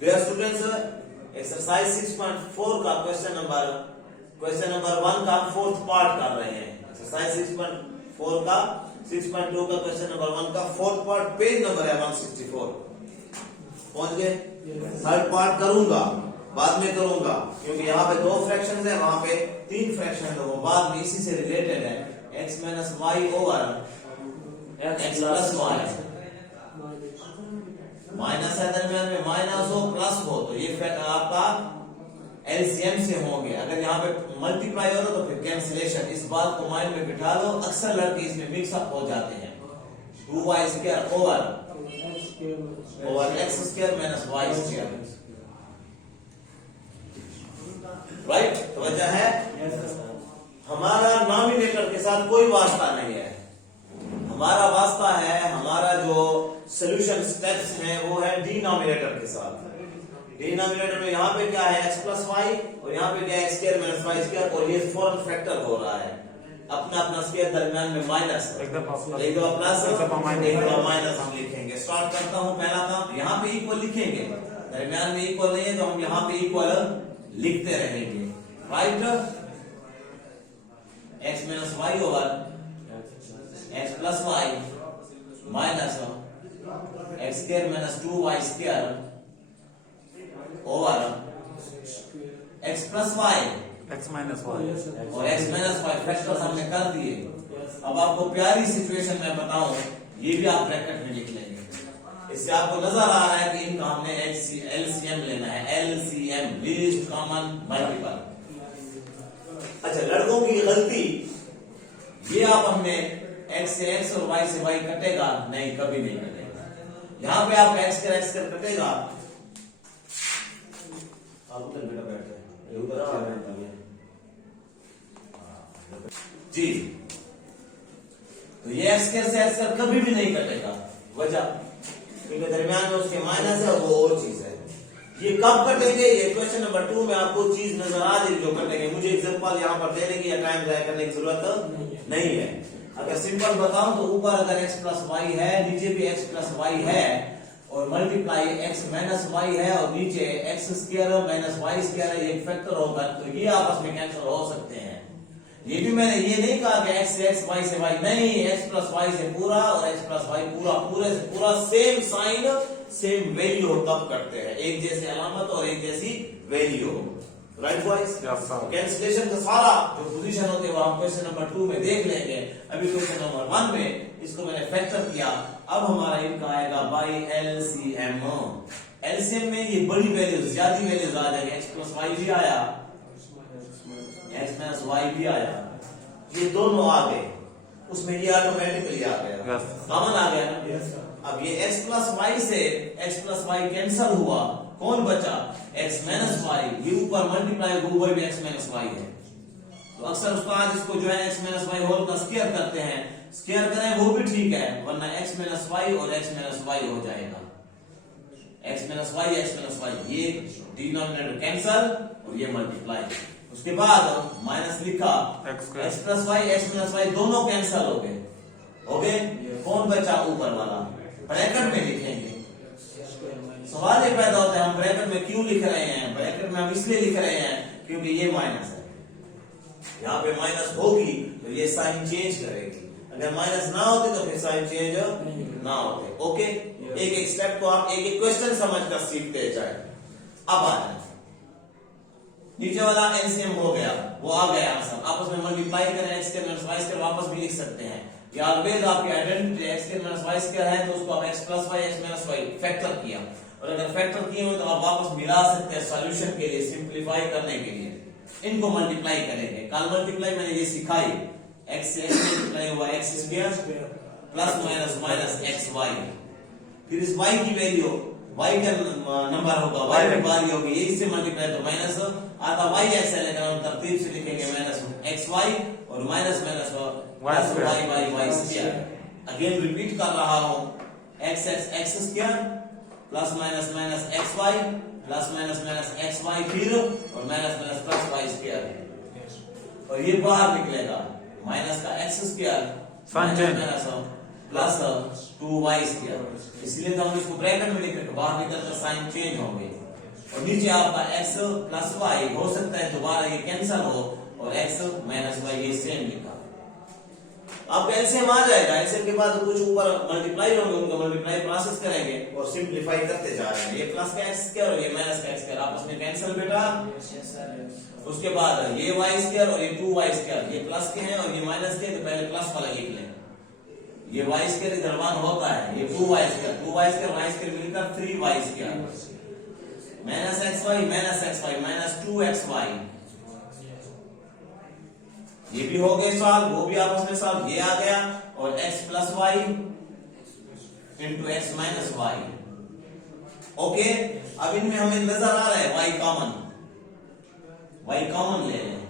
Dear students, exercise 6.4 का question number 1 का fourth part कर रहे हैं। एक्सरसाइज 6.4 का 6.2 का क्वेश्चन नंबर 1 का फोर्थ पार्ट, पेज नंबर है 164। पहुंच गए? थर्ड पार्ट करूंगा, बाद में करूंगा, क्योंकि यहाँ पे 2 फ्रैक्शंस है, वहां पे 3 फ्रैक्शन है, वो बाद में इसी से रिलेटेड है। x minus y over x plus y, minus है दरमियान में, माइनस हो प्लस हो तो ये आपका एलसीएम से होंगे। अगर यहाँ पे मल्टीप्लाई हो तो फिर कैंसिलेशन। इस बात को माइंड में बिठा लो, अक्सर लड़के इसमें मिक्सअप हो जाते हैं। 2y square over x square minus y square, right? तो वजह है हमारा नॉमिनेटर के साथ कोई वास्ता नहीं है, हमारा वास्ता है, हमारा जो सॉल्यूशन स्टेप्स हैं वो है डिनोमिनेटर के साथ। डिनोमिनेटर में यहाँ पे क्या है x प्लस वाई, और यहाँ पे क्या है x square minus Y square, और ये फॉरन फैक्टर हो रहा है। अपना अपना स्क्वायर दरमियान में माइनस, एक दफा प्लस एक दफा माइनस हम लिखेंगे। स्टार्ट करता हूँ पहला काम, यहाँ पे इक्वल लिखेंगे, दरमियान में इक्वल नहीं है तो हम यहाँ पे इक्वल लिखते रहेंगे, right? x minus y over x plus y minus x square minus 2y square over x plus y x minus y और x माइनस वाई फैक्टर्स हमने कर दिए। अब आपको प्यारी सिचुएशन में बताऊं, ये भी आप ब्रैकेट में लिख लेंगे। इससे आपको नजर आ रहा है कि इनका हमने एलसीएम लेना है, एलसीएम लीस्ट कॉमन मल्टीपल। अच्छा, लड़कों की गलती ये, आप हमने x से x और y से y कटेगा नहीं, कभी नहीं कटेगा। यहां पे आप x कर x कर कटेगा, आप उधर बेटा बैठ जाए, उधर जी। तो ये x कर से x कर कभी भी नहीं कटेगा, वजह क्योंकि दरमियान में उसके माइनस है, वो और चीज है। ये कब कटेंगे, ये क्वेश्चन नंबर 2 में आपको चीज नजर आ रही जो कटेंगे। मुझे एग्जांपल यहाँ पर देने की या टाइम जाया करने की जरूरत नहीं है। अगर सिंपल बताऊं तो ऊपर अगर x प्लस वाई है, नीचे भी x प्लस वाई है, और मल्टीप्लाई x माइनस वाई है, और नीचे x square minus Y square है, ये फैक्टर होगा, तो ये आपस में कैंसिल हो सकते हैं। ये भी मैंने ये नहीं कहा कि x से x, y से y, नहीं, x प्लस वाई से पूरा और x प्लस वाई पूरा, पूरे से पूरा सेम साइन सेम वैल्यू तब करते हैं, एक जैसी अलामत और एक जैसी वैल्यू, राइट बॉयज? कैंसिलेशन का सारा जो पोजीशन होते हैं वो हम क्वेश्चन नंबर 2 में देख लेंगे। अभी क्वेश्चन नंबर 1 में इसको मैंने फैक्टर किया। अब हमारा इनका आएगा बाई एलसीएम। एलसीएम में ये बड़ी वैल्यू, ज्यादा वैल्यूज आ जाएंगे। x प्लस वाई भी आया, x माइनस वाई भी आया, ये दोनों आ गए, उसमें ये ऑटोमेटिकली आ गया, कॉमन आ गया ना। अब ये x प्लस वाई से x प्लस वाई कैंसिल हुआ, कौन बचा? x माइनस वाई, ये ऊपर मल्टीप्लाई ऊपर भी x माइनस वाई है। तो अक्सर उस्ताद इसको जो है x माइनस वाई होल का स्क्वायर करते हैं, स्क्वायर करें वो भी ठीक है, वरना x माइनस वाई और x माइनस वाई हो जाएगा, x minus y x minus y, ये डिनोमिनेटर कैंसिल और ये मल्टीप्लाई। उसके बाद माइनस लिखा, x plus y x minus y दोनों कैंसिल हो गए, कौन बचा? ऊपर वाला, ब्रैकेट में लिखेंगे। सवाल ये पैदा होता है, हम ब्रैकेट में क्यों लिख रहे हैं? ब्रैकेट में हम इसलिए लिख रहे हैं क्योंकि ये माइनस है, यहाँ पे माइनस होगी तो ये साइन चेंज करेगी, अगर माइनस ना होते तो फिर साइन चेंज ना होते। ओके, एक एक स्टेप को आप एक एक क्वेश्चन समझकर सीखते जाए। अब आ जाए, नीचे वाला एलसीएम हो गया, वो आ गया आंसर, आपस में मल्टीप्लाई करें, x square minus Y square वापस भी लिख सकते हैं। ये ऑलवेज आपकी identity x square minus Y square है, तो उसको आप x plus y x minus y factor किया, और अगर फैक्टर किए हुए तो आप वापस मिला सकते हैं सॉल्यूशन के लिए, सिंपलीफाई करने के लिए। इनको मल्टीप्लाई करेंगे, कल मल्टीप्लाई मैंने ये सिखाई, x से x मल्टीप्लाई हुआ x square plus minus minus xy, फिर इस y की वैल्यू, y का नंबर होगा, y की बारी होगी, ये इससे मल्टीप्लाई तो माइनस आता y x है, लेकिन हम तरतीब से लिखेंगे माइनस xy और minus minus plus y by y square. Again repeat कर रहा हूं, x x square plus minus minus xy plus minus minus xy, फिर और minus minus plus y square, और ये बाहर निकलेगा माइनस का x square minus plus 2y square, इसलिए तो हम इसको ब्रैकेट में लिख रहे हैं, बाहर निकलकर साइन चेंज होंगे। और नीचे आपका x प्लस वाई हो सकता है दोबारा ये कैंसिल हो और x माइनस वाई ये सेम लिखा। अब एलसीएम आ जाएगा, एलसीएम के बाद कुछ ऊपर मल्टीप्लाई होंगे, उनका मल्टीप्लाई प्रोसेस करेंगे और सिंपलीफाई करते जा रहे हैं। ये प्लस का एक्स स्क्वायर और ये माइनस का एक्स स्क्वायर आपस में कैंसिल बेटा। उसके बाद ये वाई स्क्वायर और ये 2y स्क्वायर, ये प्लस के हैं और ये माइनस के, तो पहले प्लस वाला लिख लें। ये वाई स्क्वायर इधर 1 होता है, ये 2y स्क्वायर वाई स्क्वायर मिलकर 3y square minus x y minus 2xy। ये भी हो गए सॉल्व, वो भी आपस में सॉल्व, ये आ गया और x plus y into x minus y. Okay, अब इनमें हमें नजर आ रहा है y कॉमन ले लें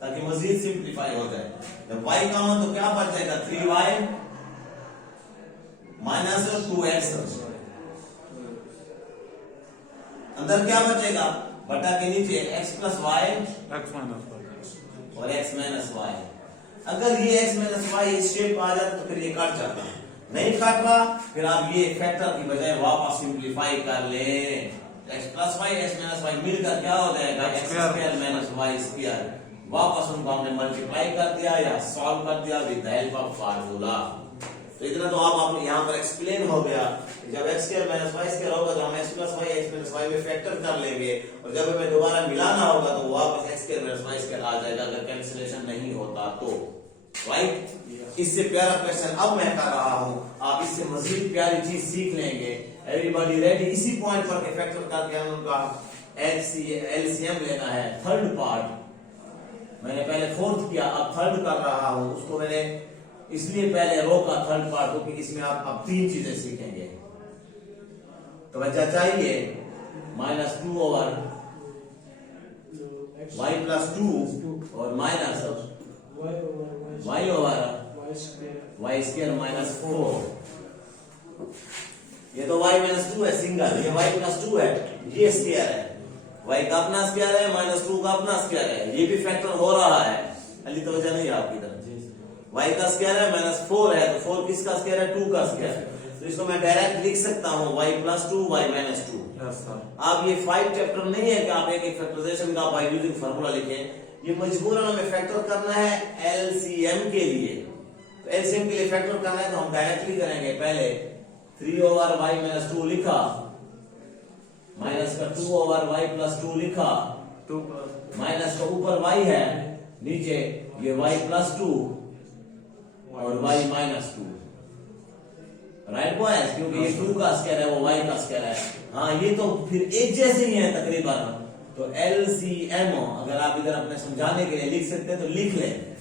ताकि मजीद सिंप्लीफाई हो जाए। जब y कॉमन तो क्या बच जाएगा 3y माइनस 2x, अंदर क्या बचेगा बटा के नीचे x प्लस वाई और x माइनस वाई। अगर ये x माइनस वाई इस शेप आ जाता तो फिर ये कट जाता, नहीं कट रहा फिर आप ये फैक्टर की बजाय वापस सिंप्लीफाई कर ले। x plus y x minus y मिलकर क्या हो जाएगा x square minus Y square. वापस उनको हमने मल्टीप्लाई कर दिया या सॉल्व कर दिया with the help of formula. तो इतना तो आप यहाँ पर एक्सप्लेन हो गया। जब x square minus Y square होगा तो हम x plus y x minus y में फैक्टर कर लेंगे और जब हमें दोबारा मिलाना होगा तो वापस x square minus Y square आ जाएगा अगर कैंसिलेशन नहीं होता तो। राइट, इससे प्यारा क्वेश्चन अब मैं कर रहा हूं, आप इससे मजीद प्यारी चीज सीख लेंगे। Everybody ready? इसी पॉइंट पर फैक्टर करके हम उनका एलसीएम लेना है। थर्ड पार्ट मैंने पहले फोर्थ किया, अब थर्ड कर रहा हूं। उसको मैंने इसलिए पहले रो का थर्ड पार्ट क्योंकि इसमें आप अब 3 चीजें सीखेंगे। तो बच्चा चाहिए -2 ओवर y प्लस 2 और minus y over y square minus 4। ये तो y माइनस 2 है सिंगल, ये y प्लस 2 है, ये स्क्वायर है, y का अपना स्क्वायर है -2 का अपना स्क्वायर है, ये भी फैक्टर हो रहा है। अली तो वजह नहीं आपकी तरफ, y का स्क्वायर है -4 है तो 4 किसका स्क्वायर है 2 का स्क्वायर। तो इसको मैं डायरेक्ट लिख सकता हूँ y प्लस 2 y माइनस 2। आप ये 5 चैप्टर नहीं है कि आप एक फैक्टराइजेशन का बाय यूजिंग फार्मूला लिखें, ये मजबूरन हमें फैक्टर करना है एलसीएम के लिए। तो एलसीएम के लिए फैक्टर करना है तो हम डायरेक्टली करेंगे। पहले 3 ओवर y माइनस 2 लिखा, माइनस का 2 ओवर y प्लस 2 लिखा, माइनस का ऊपर y है, नीचे ये y प्लस 2 और y माइनस 2। राइट बॉयज, क्योंकि ये 2 का स्क्वायर है वो y का स्क्वायर है। हाँ, ये तो फिर एक जैसे ही है तकरीबन। तो एलसीएम अगर आप इधर अपने समझाने के लिए लिख सकते हैं तो लिख लें।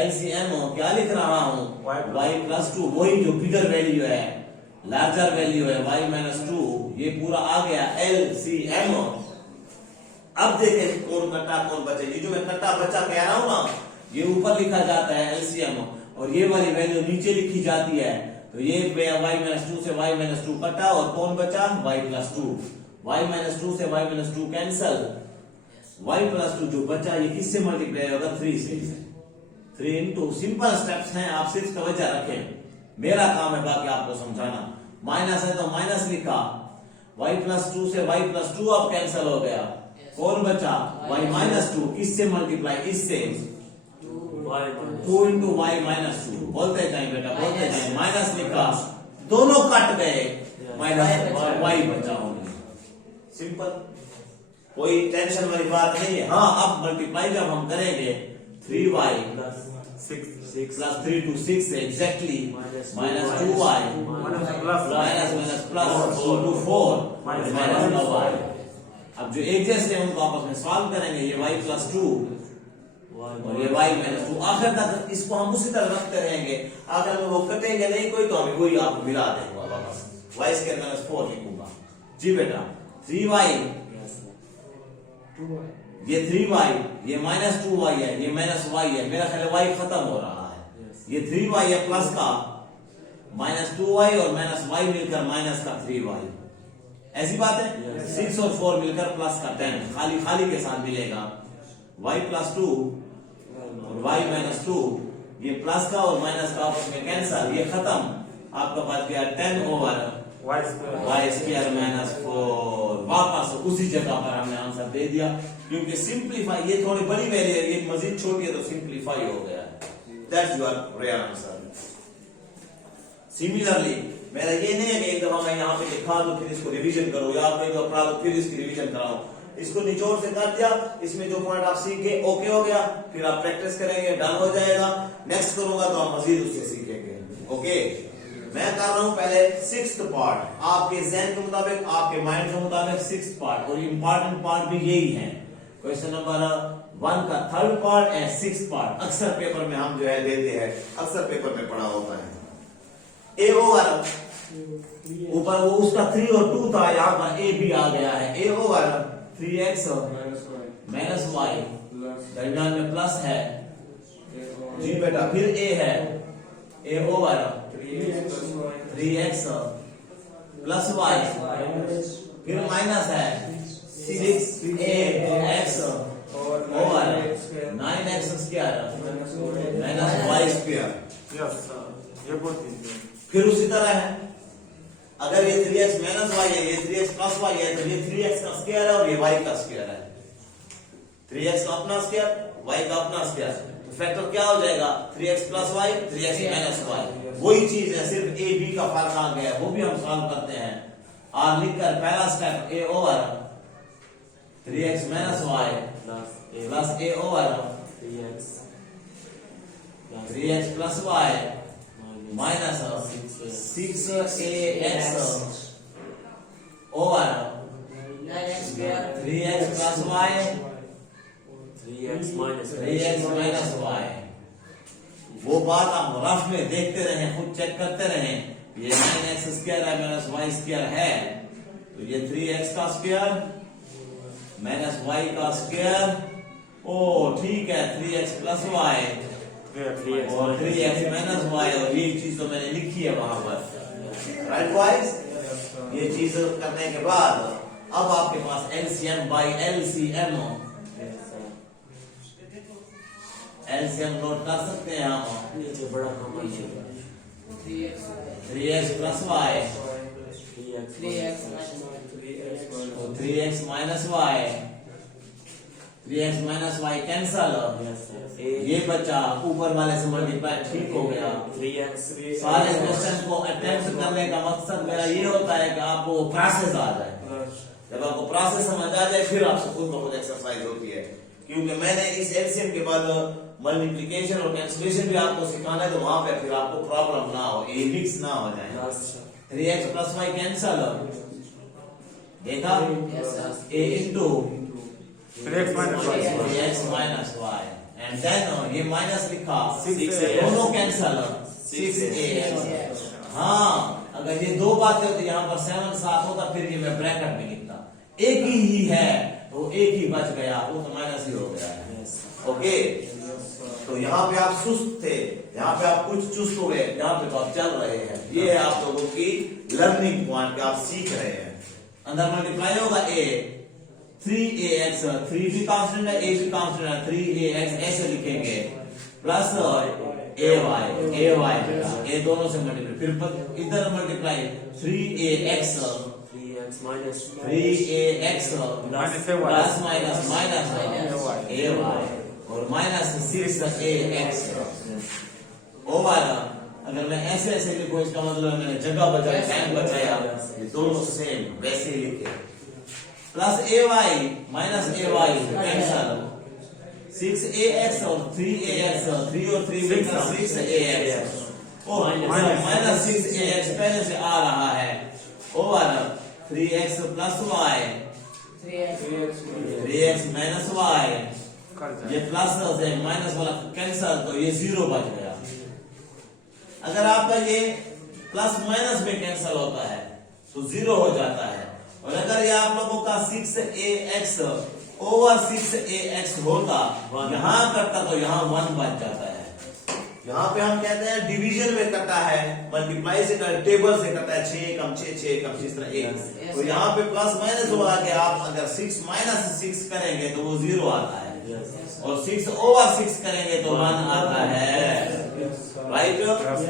एलसीएम क्या लिख रहा हूं y प्लस 2, वही जो बिगर वैल्यू है, लार्जर वैल्यू है y माइनस 2, ये पूरा आ गया एलसीएम। अब देखें कौन कट्टा कौन बचे। ये जो मैं कट्टा बचा कह रहा हूं ना, ये ऊपर लिखा जाता है एलसीएम और ये वाली वैल्यू नीचे लिखी जाती है। तो ये y माइनस 2 से y माइनस 2 कटा और कौन बचा y प्लस 2। y माइनस 2 से y minus 2 cancel, y plus 2 जो बचा ये किससे मल्टीप्लाई होगा 3 से। 3 इंटू, सिंपल स्टेप्स हैं, आप सिर्फ तवज्जो रखें, मेरा काम है बाकी आपको समझाना। माइनस है तो माइनस लिखा, y प्लस 2 से y प्लस 2 अब कैंसल हो गया, कौन बचा y माइनस 2, किससे मल्टीप्लाई इससे 2 इंटू वाई माइनस 2। बोलते जाए बेटा, बोलते जाए, माइनस लिखा, दोनों कट गए, माइनस वाई बचा होंगे। सिंपल, कोई टेंशन वाली बात नहीं है। हाँ, अब मल्टीप्लाई जब हम करेंगे 3y plus 3 to 6 exactly minus 2y minus plus 4 to 4 minus y। अब जो एक जैसे हैं उनको आपस में सॉल्व करेंगे, ये y प्लस 2 और ये y माइनस 2। आखिर तक इसको हम उसी तरह रखते रहेंगे, आखिर में वो कटेंगे नहीं कोई तो हमें वही आपको मिला देंगे वापस। y स्क्वायर माइनस 4 लिखूंगा जी बेटा। 3y ये 3y, ये माइनस 2y है, ये माइनस y है, मेरा ख्याल y खत्म हो रहा है। ये 3y है प्लस का माइनस 2y और माइनस y मिलकर माइनस का 3y, ऐसी बात है। 6 और 4 मिलकर प्लस का 10, खाली खाली के साथ मिलेगा y प्लस 2 और y माइनस 2, ये प्लस का और माइनस का आपस में कैंसल, ये खत्म, आपका पास गया 10 ओवर y स्क्वायर माइनस 4 और वापस उसी जगह पर हमने आंसर दे दिया, क्योंकि सिंप्लीफाई ये थोड़ी बड़ी वैल्यू है, ये मजीद छोटी है तो सिंप्लीफाई हो गया। That's your real answer. Similarly मेरा ये नहीं है कि एक दफा मैं यहाँ पे लिखा तो फिर इसको रिवीजन करो, या आप एक दफा पढ़ा तो फिर इसकी रिवीजन कराओ। इसको निचोड़ से कर दिया, इसमें जो पॉइंट आप सीख गए ओके हो गया, फिर आप प्रैक्टिस करेंगे, डन हो जाएगा। नेक्स्ट करूंगा तो आप मजीद उससे सीखेंगे। ओके, मैं कर रहा हूं पहले 6th पार्ट, आपके ज़हन के मुताबिक, आपके माइंड के मुताबिक 6th पार्ट, और इंपॉर्टेंट पार्ट भी यही है। क्वेश्चन नंबर 1 का 3rd part and 6th part अक्सर पेपर में हम जो है देते हैं, अक्सर पेपर में पढ़ा होता है। ए ओवर ऊपर वो उसका 3 और 2 था, यहाँ पर ए भी आ गया है। A over 3x minus Y, दरमियान में प्लस है जी बेटा, फिर ए है a over 3x plus y, फिर माइनस है 6ax over 9x square minus Y square. फिर उसी तरह है, अगर ये 3x माइनस वाई है, ये 3x प्लस वाई है, तो ये 3x का स्क्वायर है और ये y का स्क्वायर है। 3x का अपना स्क्वायर, y का अपना स्क्वायर, तो फैक्टर क्या हो जाएगा? 3x plus Y, 3x minus Y. वही चीज है, सिर्फ a b का फर्क आ गया, वो भी हम सॉल्व करते हैं। और लिखकर पहला step a over 3x minus y plus a over 3x plus y minus 6ax over 3x plus Y 3x minus y. वो बात आप रफ में देखते रहें, खुद चेक करते रहें। ये 9x स्क्वायर है माइनस वाई स्क्वायर है, तो ये 3x का स्क्वायर माइनस वाई का स्क्वायर, ओ ठीक है 3x प्लस वाई और 3x माइनस वाई, और ये चीज तो मैंने लिखी है वहां पर, राइट बॉयज। ये चीज करने के बाद अब आपके पास LCM by LCM, LCM note कर सकते हैं हम। 3x plus Y 3x minus Y, 3x minus Y cancel, ये बचा ऊपर वाले से मल्टीप्लाई, ठीक हो गया। सारे क्वेश्चन को अटेम्प्ट करने का मकसद मेरा ये होता है कि आपको प्रोसेस आ जाए। जब आपको प्रोसेस समझ आ जाए फिर आपसे खुद ब खुद एक्सरसाइज होती है, क्योंकि मैंने इस एलसीएम के बाद मल्टीप्लिकेशन और कैंसिलेशन भी आपको सिखाना है, तो वहां पे फिर आपको प्रॉब्लम ना हो, ये मिक्स ना हो जाए। 3x प्लस वाई कैंसल, देखा, a into 3x minus y, and then ये माइनस लिखा, दोनों कैंसल 6ax। हाँ, अगर ये दो बातें होती यहाँ पर 7 साथ होता, फिर ये मैं ब्रैकेट में लिखता। एक ही है तो एक ही बच गया, वो तो माइनस ही हो गया है। ओके, तो यहाँ पे आप सुस्त थे, यहाँ पे आप कुछ चुस्त हुए, यहाँ पे तो आप चल रहे हैं। ये है आप लोगों की लर्निंग पॉइंट, आप सीख रहे हैं। अंदर मल्टीप्लाई होगा a 3ax, 3 भी कांस्टेंट है, a भी कांस्टेंट है, 3ax ऐसे लिखेंगे, प्लस ay बेटा, a दोनों से मल्टीप्लाई, फिर इधर multiply 3ax plus minus ay और माइनस 6ax ओवर। अगर मैं ऐसे ऐसे लिखूं, इसका मतलब मैंने जगह बचाई, टाइम बचाया, ये दोनों सेम वैसे ही लिखे। Plus ay minus ay cancel, 6ax और 3ax, 3 और 3 मिलकर 6ax, माइनस 6ax पहले से आ रहा है, over 3x plus y 3x minus y, ये प्लस से माइनस वाला कैंसल, तो ये 0 बच गया। अगर आपका ये प्लस माइनस में कैंसल होता है तो 0 हो जाता है, और अगर ये आप लोगों का 6ax ओवर 6ax होता, यहाँ करता तो यहाँ 1 बच जाता है। यहाँ पे हम कहते हैं डिवीजन में करता है, मल्टीप्लाई से कर, टेबल से करता है, 6 कम 6 6 कम 6 तरह 1। तो यहाँ पे प्लस माइनस होगा कि आप अगर 6 माइनस 6 करेंगे तो वो 0 आता है, और 6 ओवर 6 करेंगे तो 1 आता है, राइट।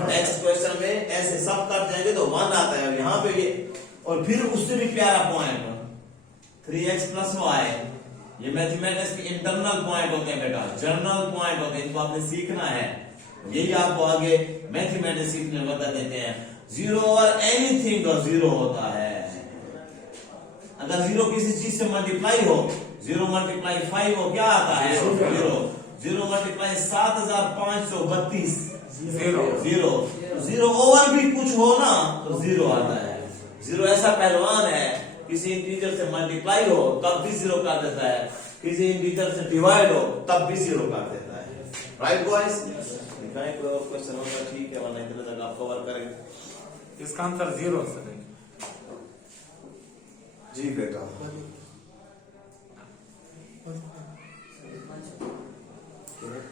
नेक्स्ट क्वेश्चन में ऐसे सब कर जाएंगे तो 1 आता है। यहाँ पे भी, और फिर उससे भी प्यारा पॉइंट, 3x प्लस वाई, ये मैथमेटिक्स के इंटरनल पॉइंट होते हैं बेटा, जर्नल पॉइंट होते हैं, इनको आपने सीखना है। यही आपको आगे मैथमेटिक्स सीखने में बता देते हैं। जीरो और एनीथिंग और जीरो होता है। अगर जीरो किसी चीज से मल्टीप्लाई हो, 0 मल्टीप्लाई 5 हो, क्या आता है? Zero. 0 multiply 7532 zero. Zero over भी कुछ हो ना तो जीरो आता है। जीरो ऐसा पहलवान है, किसी इंटीजर से मल्टीप्लाई हो तब भी जीरो कर देता है, किसी इंटीजर से डिवाइड हो तब भी जीरो कर देता है। Right boys? दिखाएं कोई और क्वेश्चन होगा ठीक है, वरना इतने तक आप कवर करेंगे। इसका आंसर 0 सर। जी बेटा। Thank you.